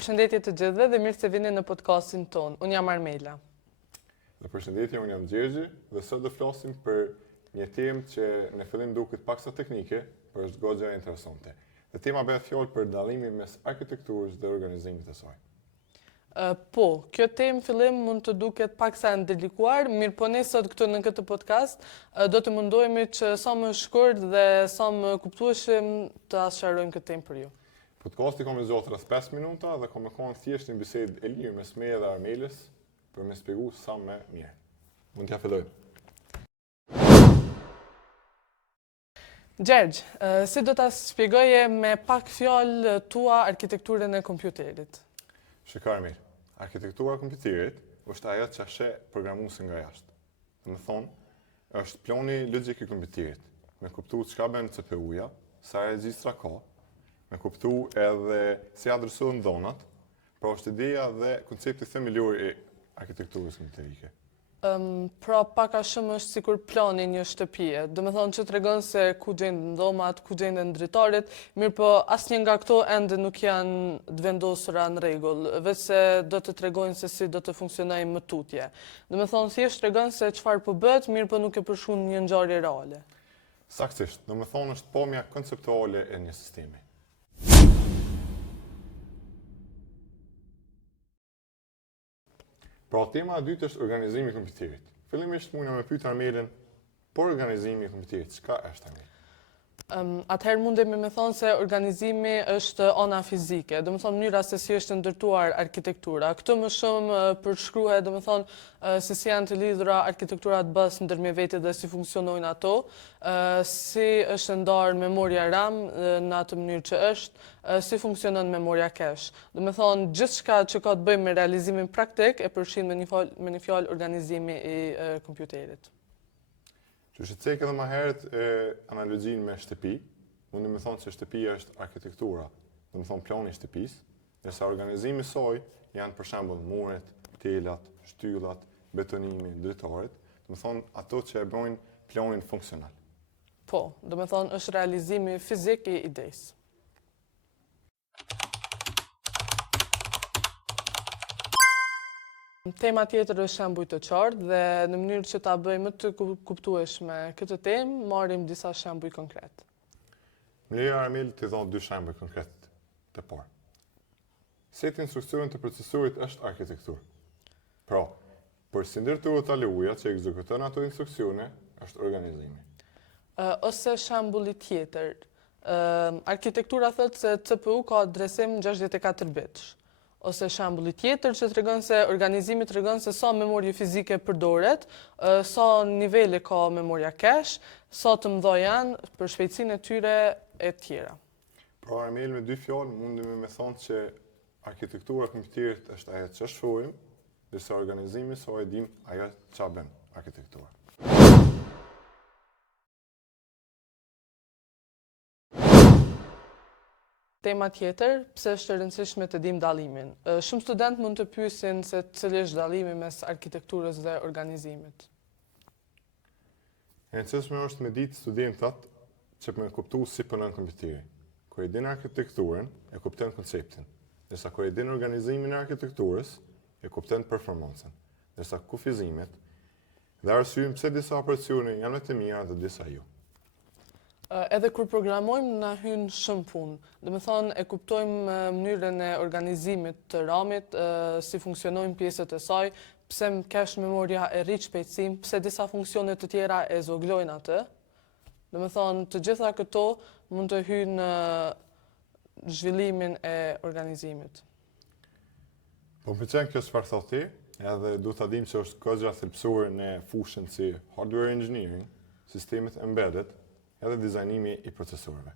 Përshëndetje të gjithëve dhe mirë se vini në podcastin ton. Unë jam Armela. Dhe përshëndetje, unë jam Gjergji dhe sot do flasim për një temë që në fillim duket paksa teknike, por është goxha interesante. Dhe tema bëhet fjalë për dallimin mes arkitekturës dhe organizimit të saj. Kjo temë fillim mund të duket paksa ndërlikuar, mirë po ne sot këtu në këtë podcast do të mundohemi që sa më shkurt dhe sa më kuptueshëm të sqarojmë këtë temë për ju. Podcasti ka më zgjatur rreth 5 minuta dhe ka më qenë thjesht një bisedë e lirë mes meje dhe Armelës për më shpjegu sa më mirë. Mund t'ja filloj. Gjergj, si do ta shpjegoje me pak fjalë tua arkitekturën e kompjuterit? Shikoj mirë. Arkitektura e kompjuterit është ajo që sheh programuesin nga jashtë. Domethënë, është plani logjik i kompjuterit, me kuptuar çka bën CPU-ja, sa regjistra ka, me kuptu edhe si adresohen dhonat, pra është ideja dhe koncepti themelor i arkitekturës kompjuterike. Pra pak a shumë është sikur plani një shtëpie. Do me thonë që tregon se ku gjenden dhomat, ku gjenden dritaret, mirë po asnjë nga këto ende nuk janë të vendosura në rregull, veç se do të tregojnë se si do të funksionojë më tutje. Do me thonë thjesht tregon se çfarë po bëhet, mirë po nuk e përshkruan një ngjarje reale. Saktësisht, do me thonë është pamja konceptuale e një sistemi. Pra tema e dytë është organizimi i kompjuterit. Fillimisht mundja me pyet Armelën, por organizimi i kompjuterit çka është ai? Atëherë mundemi me thonë se organizimi është ana fizike, do me thonë mënyra se si është ndërtuar arkitektura. Këtu më shumë përshkruhet, do me thonë, se si janë të lidhura arkitekturat bas ndërmjet vetë dhe si funksionojnë ato, si është ndarë memoria RAM në atë mënyrë që është, si funksionon memoria cache. Do me thonë, gjithçka që ka të bëjë me realizimin praktik e përfshin me një fjalë organizimi i kompjuterit. Që është cekë edhe më herët analogjinë me shtëpi, mundi me thonë se shtëpia është arkitektura, do me thonë plani i shtëpisë, ndërsa organizimi i saj janë për shembull muret, telat, shtyllat, betonimi, dritaret, do me thonë ato që e bëjnë planin funksional. Po, do me thonë është realizimi fizik i idejës. Tema tjetër është shembuj të qartë dhe në mënyrë që ta bëjmë më të kuptueshme këtë temë, marrim disa shembuj konkret. Më lejo Armel të dhon dy shembuj konkret të parë. Seti instruksion të procesorit është arkitekturë. Pra, për si ndërtohet aleluja që ekzekuton ato instruksione është organizimi. Ose shembulli tjetër, arkitektura thotë se CPU ka adresim 64 bitsh. Ose shembulli tjetër që tregon se organizimi tregon se sa memorie fizike përdoret, sa nivele ka memoria cache, sa të mëdha janë për shpejtësinë e tyre e tjera. Pra Armel me dy fjalë mundemi me thonë që arkitektura e kompjuterit është ajo që shohim, ndërsa organizimi sa e dim ajo ç'a bën arkitektura. Tema tjetër, pse është e rëndësishme të dim dallimin. Shumë studentë mund të pyesin se cili është dallimi mes arkitekturës dhe organizimit. E rëndësishme është me ditë studentat që me kuptu si punon kompjuteri. Kur e din arkitekturën, e kupton konceptin, ndërsa kur e din organizimin e arkitekturës, e kupton performancën, ndërsa kufizimet dhe arsyeën pse disa operacione janë më të mira dhe disa jo. Edhe kur programojmë na hyn shumë punë. Do me thonë e kuptojmë mënyrën e organizimit të RAM-it, si funksionojnë pjesët e saj, pse cache memoria e rrit shpejtësinë, pse disa funksione të tjera e zoglojnë atë. Do me thonë të gjitha këto mund të hyjnë në zhvillimin e organizimit. Po më pëlqen kjo çfarë thotë ti, edhe du ta dim që është goxha thelpsore në fushën si hardware engineering, sistemet embedded, edhe dizajnimi i procesorëve.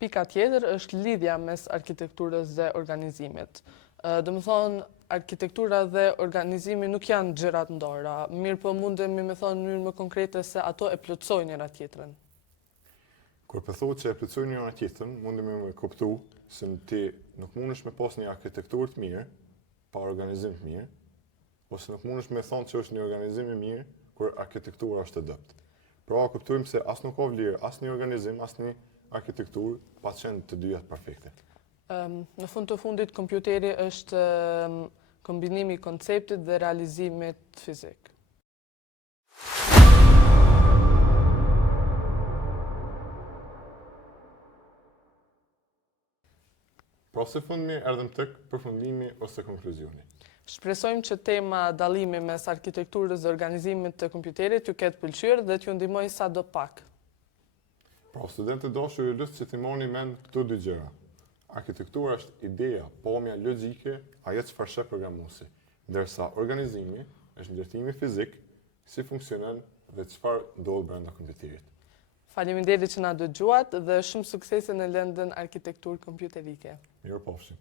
Pika tjetër është lidhja mes arkitekturës dhe organizimit. Do me thonë, arkitektura dhe organizimi nuk janë gjëra të ndara, mirë po mundemi me thonë në mënyrë më konkrete se ato e plotësojnë njëra tjetrën. Kur thotë që e plotësojnë njëra tjetrën, mundemi me kuptu se ti nuk mundesh me pas një arkitekturë të mirë pa organizim të mirë, ose nuk mundesh me thonë që është një organizim i mirë kur arkitektura është e dobët. Pra kuptojmë se as nuk ka vlerë, as një organizim, as një arkitekturë pa qenë të dyja perfekte. Në fund të fundit, kompjuteri është kombinimi i konceptit dhe realizimit fizik. Pra së fundmi erdhëm tek përfundimi ose konkluzioni. Shpresojmë që tema dallimi mes arkitekturës dhe organizimit të kompjuterit ju ketë pëlqyer dhe t'ju ndihmoj sado pak. Pra studentët dashur ju lutem që t'i marrni mend këto dy gjëra. Arkitektura është ideja, pamja logjike, ajo çfarë sheh programuesi, ndërsa organizimi është ndërtimi fizik, si funksionon dhe çfarë ndodh brenda kompjuterit. Faleminderit që na dëgjuat dhe shumë suksese në lëndën arkitekturë kompjuterike. Mirupafshim.